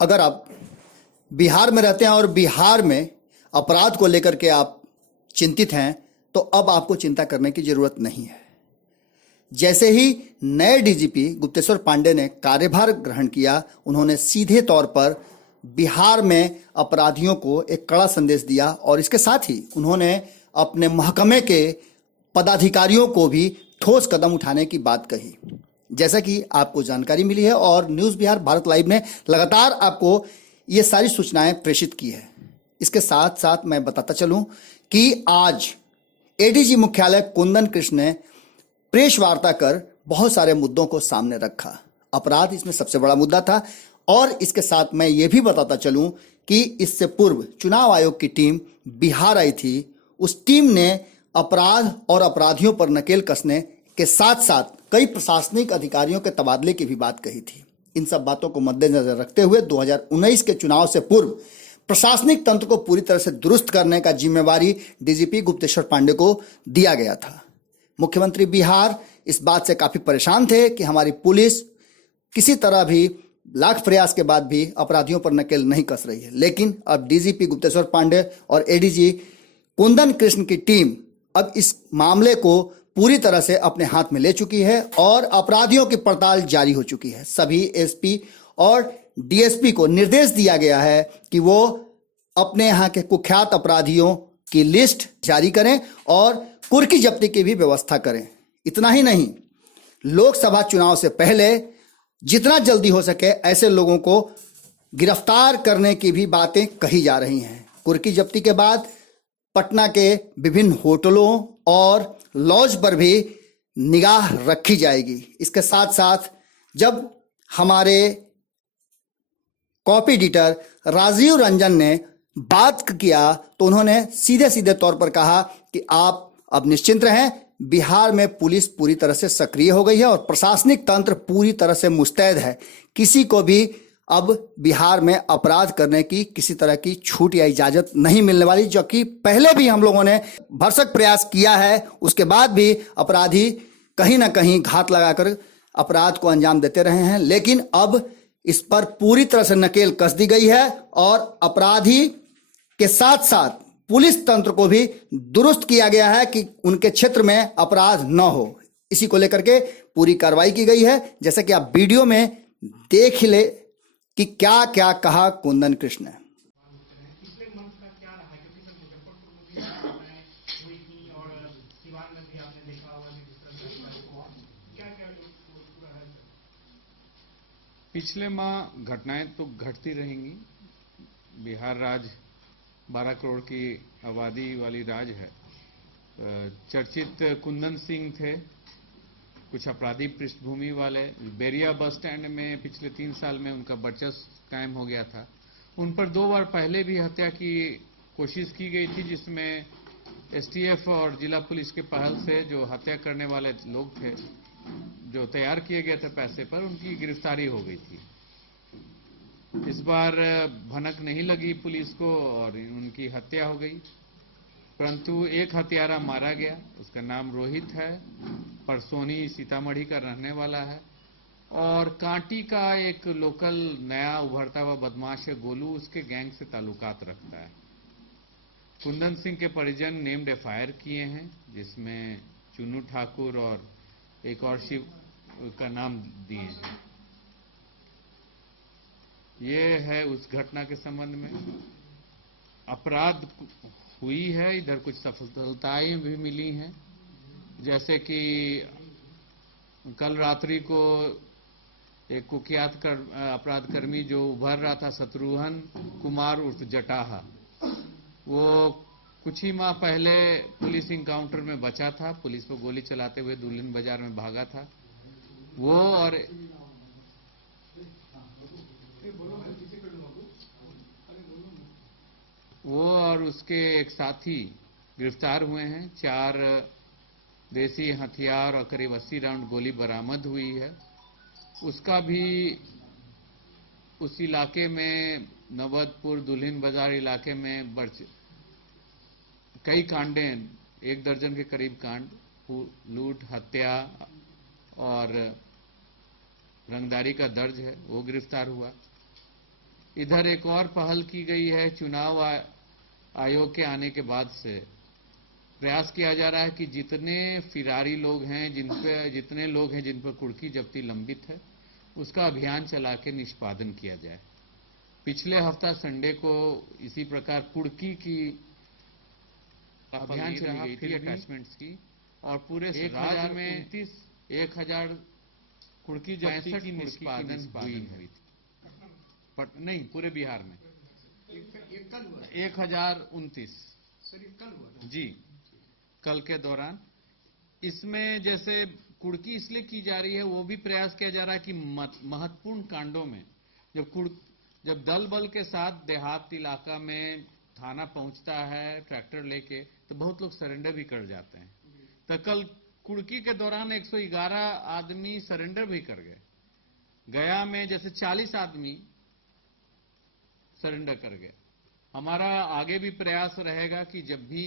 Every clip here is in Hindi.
अगर आप बिहार में रहते हैं और बिहार में अपराध को लेकर के आप चिंतित हैं तो अब आपको चिंता करने की जरूरत नहीं है। जैसे ही नए डीजीपी गुप्तेश्वर पांडे ने कार्यभार ग्रहण किया, उन्होंने सीधे तौर पर बिहार में अपराधियों को एक कड़ा संदेश दिया और इसके साथ ही उन्होंने अपने महकमे के पदाधिकारियों को भी ठोस कदम उठाने की बात कही। जैसा कि आपको जानकारी मिली है और न्यूज़ बिहार भारत लाइव ने लगातार आपको ये सारी सूचनाएं प्रेषित की है। इसके साथ साथ मैं बताता चलूं कि आज एडीजी मुख्यालय कुंदन कृष्ण ने प्रेस वार्ता कर बहुत सारे मुद्दों को सामने रखा। अपराध इसमें सबसे बड़ा मुद्दा था और इसके साथ मैं ये भी बताता चलूं कि इससे पूर्व चुनाव आयोग की टीम बिहार आई थी। उस टीम ने अपराध और अपराधियों पर नकेल कसने के साथ साथ कई प्रशासनिक अधिकारियों के तबादले की भी बात कही थी। इन सब बातों को मद्देनजर रखते हुए 2019 के चुनाव से पूर्व प्रशासनिक तंत्र को पूरी तरह से दुरुस्त करने का जिम्मेवारी डीजीपी गुप्तेश्वर पांडे को दिया गया था। मुख्यमंत्री बिहार इस बात से काफी परेशान थे कि हमारी पुलिस किसी तरह भी लाख प्रयास के बाद भी अपराधियों पर नकेल नहीं कस रही है। लेकिन अब डीजीपी गुप्तेश्वर पांडे और एडीजी कुंदन कृष्ण की टीम अब इस मामले को पूरी तरह से अपने हाथ में ले चुकी है और अपराधियों की पड़ताल जारी हो चुकी है। सभी एसपी और डीएसपी को निर्देश दिया गया है कि वो अपने यहाँ के कुख्यात अपराधियों की लिस्ट जारी करें और कुर्की जब्ती की भी व्यवस्था करें। इतना ही नहीं, लोकसभा चुनाव से पहले जितना जल्दी हो सके ऐसे लोगों को गिरफ्तार करने की भी बातें कही जा रही हैं। कुर्की जब्ती के बाद पटना के विभिन्न होटलों और लॉज पर भी निगाह रखी जाएगी। इसके साथ साथ जब हमारे कॉपी एडिटर राजीव रंजन ने बात किया तो उन्होंने सीधे सीधे तौर पर कहा कि आप अब निश्चिंत रहें, बिहार में पुलिस पूरी तरह से सक्रिय हो गई है और प्रशासनिक तंत्र पूरी तरह से मुस्तैद है। किसी को भी अब बिहार में अपराध करने की किसी तरह की छूट या इजाजत नहीं मिलने वाली, जो कि पहले भी हम लोगों ने भरसक प्रयास किया है। उसके बाद भी अपराधी कहीं ना कहीं घात लगाकर अपराध को अंजाम देते रहे हैं, लेकिन अब इस पर पूरी तरह से नकेल कस दी गई है और अपराधी के साथ साथ पुलिस तंत्र को भी दुरुस्त किया गया है कि उनके क्षेत्र में अपराध न हो। इसी को लेकर के पूरी कार्रवाई की गई है। जैसा कि आप वीडियो में देख ले कि क्या क्या कहा कुंदन कृष्ण ने। पिछले मंथ का क्या रहा है, क्योंकि सर मुजफ्फरपुर में भी घटनाएं हुई थी और सिवान में भी आपने देखा होगा कि जिस तरह क्या क्या पूरा है। पिछले माह घटनाएं तो घटती रहेंगी। बिहार राज्य 12 करोड़ की आबादी वाली राज्य है। चर्चित कुंदन सिंह थे, कुछ अपराधी पृष्ठभूमि वाले। बेरिया बस स्टैंड में पिछले 3 साल में उनका वर्चस्व कायम हो गया था। उन पर 2 बार पहले भी हत्या की कोशिश की गई थी, जिसमें एसटीएफ और जिला पुलिस के पहल से जो हत्या करने वाले लोग थे, जो तैयार किए गए थे पैसे पर, उनकी गिरफ्तारी हो गई थी। इस बार भनक नहीं लगी पुलिस को और उनकी हत्या हो गई, परंतु एक हत्यारा मारा गया। उसका नाम रोहित है, परसोनी सीतामढ़ी का रहने वाला है और कांटी का एक लोकल नया उभरता हुआ बदमाश है गोलू, उसके गैंग से ताल्लुकात रखता है। कुंदन सिंह के परिजन नेम्ड एफआईआर किए हैं, जिसमें चुन्नू ठाकुर और एक और शिव का नाम दिए हैं। ये है उस घटना के संबंध में। अपराध हुई है, इधर कुछ सफलताएं भी मिली हैं, जैसे कि कल रात्रि को एक कुख्यात अपराध कर्मी जो उभर रहा था, शत्रुघ्न कुमार उर्फ जटाहा, वो कुछ ही माह पहले पुलिस इनकाउंटर में बचा था। पुलिस पर गोली चलाते हुए दुल्हिन बाजार में भागा था। वो और उसके एक साथी गिरफ्तार हुए हैं। 4 देसी हथियार और करीब 80 राउंड गोली बरामद हुई है। उसका भी उस इलाके में, नवदपुर दुल्हिन बाजार इलाके में कई कांडें, 1 दर्जन के करीब कांड, लूट, हत्या और रंगदारी का दर्ज है। वो गिरफ्तार हुआ। इधर एक और पहल की गई है, चुनाव आयोग के आने के बाद से प्रयास किया जा रहा है कि जितने फिरारी लोग हैं, जितने लोग हैं जिन पर कुर्की जब्ती लंबित है, उसका अभियान चला के निष्पादन किया जाए। पिछले हफ्ता संडे को इसी प्रकार कुर्की की अभियान चली गई थी अटैचमेंट्स की, और पूरे राज्य में 1000 कुर्की जब्ती की निष्पादन हुई थी। नहीं, पूरे बिहार में एक कल हुआ 1029 सर, ये कल हुआ जी, कल के दौरान। इसमें जैसे कुर्की इसलिए की जा रही है, वो भी प्रयास किया जा रहा है कि महत्वपूर्ण कांडों में जब दल बल के साथ देहात इलाका में थाना पहुंचता है ट्रैक्टर लेके, तो बहुत लोग सरेंडर भी कर जाते हैं। तो कल कुर्की के दौरान 111 आदमी सरेंडर भी कर गए। गया में जैसे 40 आदमी सरेंडर कर गए। हमारा आगे भी प्रयास रहेगा कि जब भी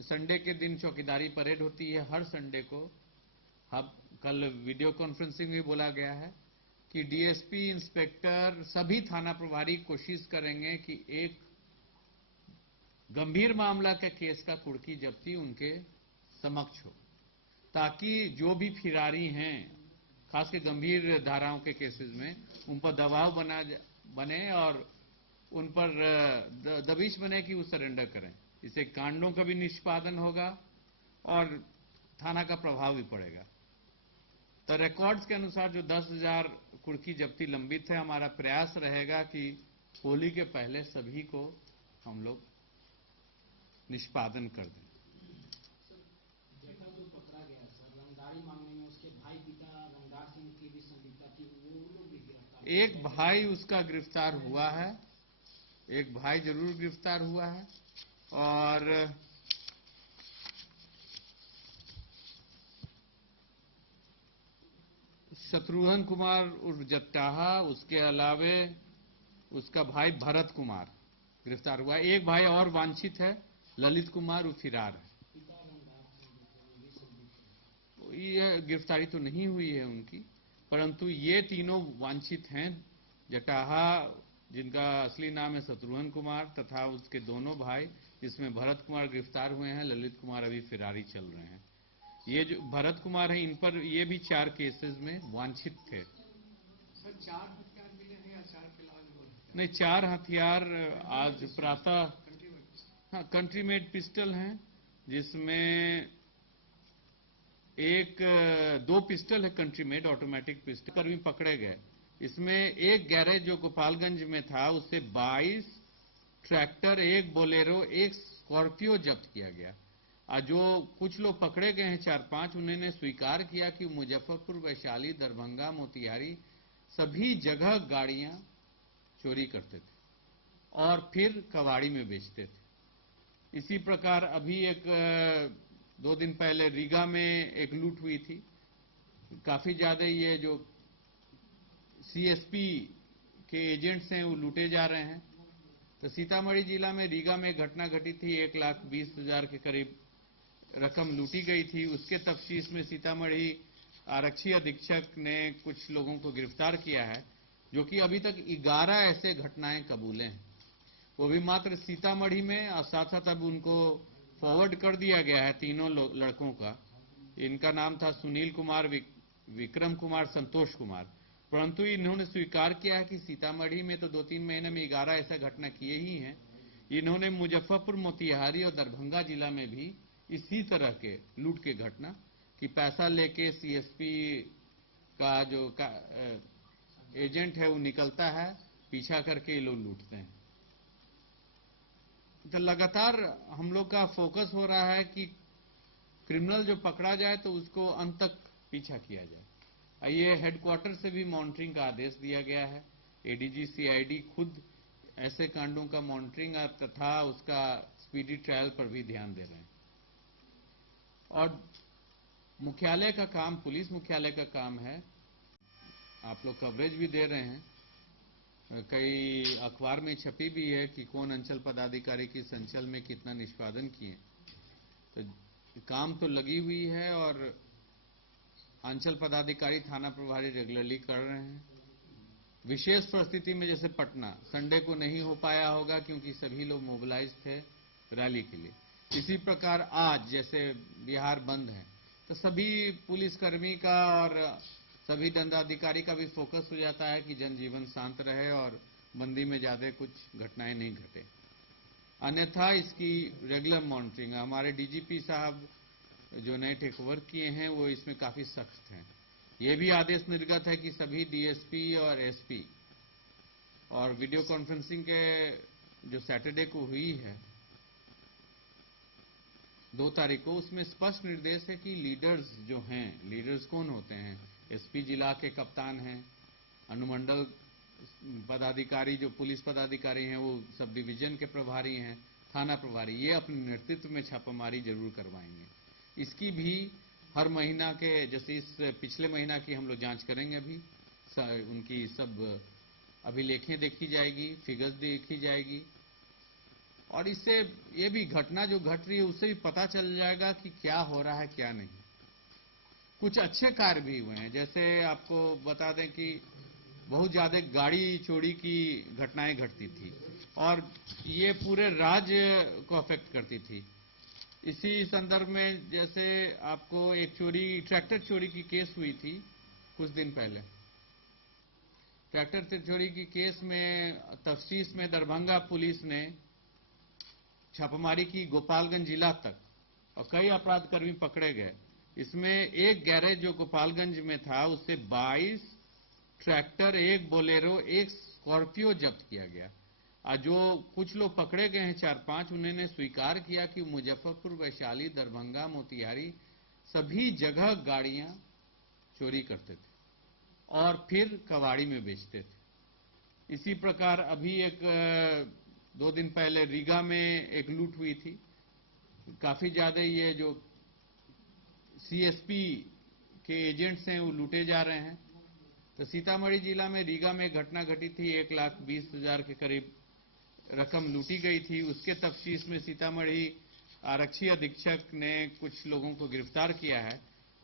संडे के दिन चौकीदारी परेड होती है, हर संडे को कल वीडियो कॉन्फ्रेंसिंग में बोला गया है कि डीएसपी, इंस्पेक्टर, सभी थाना प्रभारी कोशिश करेंगे कि एक गंभीर मामला के केस का कुर्की जब्ती उनके समक्ष हो, ताकि जो भी फिरारी हैं, खासकर गंभीर धाराओं के केसेस में, उन पर दबाव बने और उन पर दबिश बने कि वो सरेंडर करें। इससे कांडों का भी निष्पादन होगा और थाना का प्रभाव भी पड़ेगा। तो रिकॉर्ड्स के अनुसार जो 10,000 कुर्की जब्ती लंबित है, हमारा प्रयास रहेगा कि होली के पहले सभी को हम लोग निष्पादन कर दें। जो पकड़ा गया सर रंगदारी मामले में, उसके भाई पिता रंगदार सिंह की भी संलिप्तता थी, वो लोग भी गिरफ्तार। एक भाई उसका गिरफ्तार हुआ है, एक भाई जरूर गिरफ्तार हुआ है, और शत्रुघ्न कुमार उर्फ जट्टाहा, उसके अलावे उसका भाई भरत कुमार गिरफ्तार हुआ है। एक भाई और वांछित है, ललित कुमार, वो फरार है। ये गिरफ्तारी तो नहीं हुई है उनकी, परंतु ये तीनों वांछित हैं। जटाहा, जिनका असली नाम है शत्रुघ्न कुमार, तथा उसके दोनों भाई, जिसमें भरत कुमार गिरफ्तार हुए हैं, ललित कुमार अभी फिरारी चल रहे हैं। ये जो भरत कुमार है, इन पर ये भी 4 केसेस में वांछित थे। सर, 4 हथियार मिले हैं या 4 फिलहाल बोले? नहीं, 4 हथियार आज प्रातः, हाँ, कंट्री मेड पिस्टल हैं, जिसमें 2 पिस्टल है कंट्री मेड ऑटोमेटिक पिस्टल, कर्मी पकड़े गए। इसमें एक गैरेज जो गोपालगंज में था, उससे 22 ट्रैक्टर, एक बोलेरो, एक स्कॉर्पियो जब्त किया गया। जो कुछ लोग पकड़े गए हैं 4-5, उन्होंने स्वीकार किया कि मुजफ्फरपुर, वैशाली, दरभंगा, मोतिहारी, सभी जगह गाड़ियां चोरी करते थे और फिर कबाड़ी में बेचते थे। इसी प्रकार अभी 2 दिन पहले रीगा में एक लूट हुई थी। काफी ज्यादा ये जो सीएसपी के एजेंट्स हैं, वो लूटे जा रहे हैं। तो सीतामढ़ी जिला में रीगा में घटना घटी थी, 1,20,000 के करीब रकम लूटी गई थी। उसके तफ्तीश में सीतामढ़ी आरक्षी अधीक्षक ने कुछ लोगों को गिरफ्तार किया है, जो कि अभी तक 11 ऐसे घटनाएं कबूले हैं, वो भी मात्र सीतामढ़ी में। और साथ साथ अब उनको फॉरवर्ड कर दिया गया है तीनों लड़कों का। इनका नाम था सुनील कुमार, विक्रम कुमार, संतोष कुमार। परंतु इन्होंने स्वीकार किया है कि सीतामढ़ी में तो 2-3 महीने में 11 ऐसा घटना किए ही हैं। इन्होंने मुजफ्फरपुर, मोतिहारी और दरभंगा जिला में भी इसी तरह के लूट के घटना कि पैसा लेके सीएसपी का जो एजेंट है वो निकलता है, पीछा करके ये लोग लूटते हैं। तो लगातार हम लोग का फोकस हो रहा है कि क्रिमिनल जो पकड़ा जाए तो उसको अंत तक पीछा किया जाए। ये हेडक्वार्टर से भी मॉनिटरिंग का आदेश दिया गया है। एडीजी, सीआईडी खुद ऐसे कांडों का मॉनिटरिंग तथा उसका स्पीडी ट्रायल पर भी ध्यान दे रहे हैं। और मुख्यालय का काम, पुलिस मुख्यालय का काम है, आप लोग कवरेज भी दे रहे हैं, कई अखबार में छपी भी है कि कौन अंचल पदाधिकारी की संचल में कितना निष्पादन किए। तो काम तो लगी हुई है और अंचल पदाधिकारी, थाना प्रभारी रेगुलरली कर रहे हैं। विशेष परिस्थिति में जैसे पटना संडे को नहीं हो पाया होगा क्योंकि सभी लोग मोबिलाइज थे रैली के लिए। इसी प्रकार आज जैसे बिहार बंद है तो सभी पुलिसकर्मी का और सभी दंडाधिकारी का भी फोकस हो जाता है कि जनजीवन शांत रहे और बंदी में ज्यादा कुछ घटनाएं नहीं घटे। अन्यथा इसकी रेगुलर मॉनिटरिंग, हमारे डीजीपी साहब जो नए टेक ओवर किए हैं वो इसमें काफी सख्त हैं। ये भी आदेश निर्गत है कि सभी डीएसपी और एसपी और वीडियो कॉन्फ्रेंसिंग के जो सैटरडे को हुई है 2 तारीख को, उसमें स्पष्ट निर्देश है कि लीडर्स जो हैं, लीडर्स कौन होते हैं, एसपी जिला के कप्तान हैं, अनुमंडल पदाधिकारी जो पुलिस पदाधिकारी हैं वो सब डिवीजन के प्रभारी हैं, थाना प्रभारी, ये अपने नेतृत्व में छापामारी जरूर करवाएंगे। इसकी भी हर महीना के, जैसे इस पिछले महीना की हम लोग जांच करेंगे, अभी उनकी सब अभिलेखें देखी जाएगी, फिगर्स देखी जाएगी और इससे ये भी घटना जो घट रही है उससे भी पता चल जाएगा कि क्या हो रहा है क्या नहीं। कुछ अच्छे कार्य भी हुए हैं, जैसे आपको बता दें कि बहुत ज्यादा गाड़ी चोरी की घटनाएं घटती थी और ये पूरे राज्य को अफेक्ट करती थी। इसी संदर्भ में जैसे आपको एक ट्रैक्टर चोरी की केस हुई थी कुछ दिन पहले। ट्रैक्टर चोरी की केस में तफ्तीश में दरभंगा पुलिस ने छापामारी की गोपालगंज जिला तक और कई अपराधकर्मी पकड़े गए। इसमें एक गैरेज जो गोपालगंज में था उससे 22 ट्रैक्टर, एक बोलेरो, एक स्कॉर्पियो जब्त किया गया। जो कुछ लोग पकड़े गए हैं 4-5, उन्होंने स्वीकार किया कि मुजफ्फरपुर, वैशाली, दरभंगा, मोतिहारी सभी जगह गाड़ियां चोरी करते थे और फिर कबाड़ी में बेचते थे। इसी प्रकार अभी 2 दिन पहले रीगा में एक लूट हुई थी। काफी ज्यादा ये जो सीएसपी के एजेंट्स हैं वो लूटे जा रहे हैं। तो सीतामढ़ी जिला में रीगा में घटना घटी थी, 1,20,000 के करीब रकम लूटी गई थी। उसके तफ्तीश में सीतामढ़ी आरक्षी अधीक्षक ने कुछ लोगों को गिरफ्तार किया है,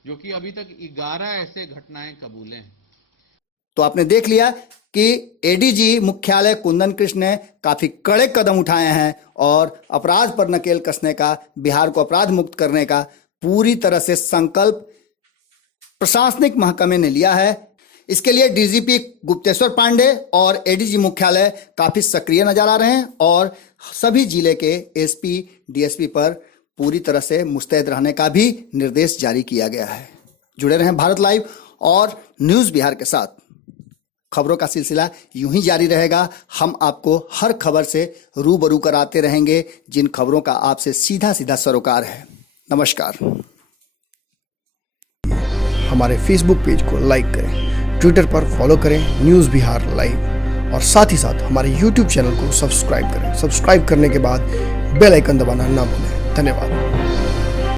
जो कि अभी तक 11 ऐसे घटनाएं कबूले हैं। तो आपने देख लिया कि एडीजी मुख्यालय कुंदन कृष्ण ने काफी कड़े कदम उठाए हैं और अपराध पर नकेल कसने का, बिहार को अपराध मुक्त करने का पूरी तरह से संकल्प प्रशासनिक महकमे ने लिया है। इसके लिए डीजीपी गुप्तेश्वर पांडे और एडीजी मुख्यालय काफी सक्रिय नजर आ रहे हैं और सभी जिले के एसपी, डीएसपी पर पूरी तरह से मुस्तैद रहने का भी निर्देश जारी किया गया है। जुड़े रहें भारत लाइव और न्यूज बिहार के साथ। खबरों का सिलसिला यूं ही जारी रहेगा। हम आपको हर खबर से रूबरू कराते रहेंगे, जिन खबरों का आपसे सीधा सीधा सरोकार है। नमस्कार। हमारे फेसबुक पेज को लाइक करें, ट्विटर पर फॉलो करें न्यूज़ बिहार लाइव और साथ ही साथ हमारे यूट्यूब चैनल को सब्सक्राइब करें। सब्सक्राइब करने के बाद बेल आइकन दबाना ना भूलें। धन्यवाद।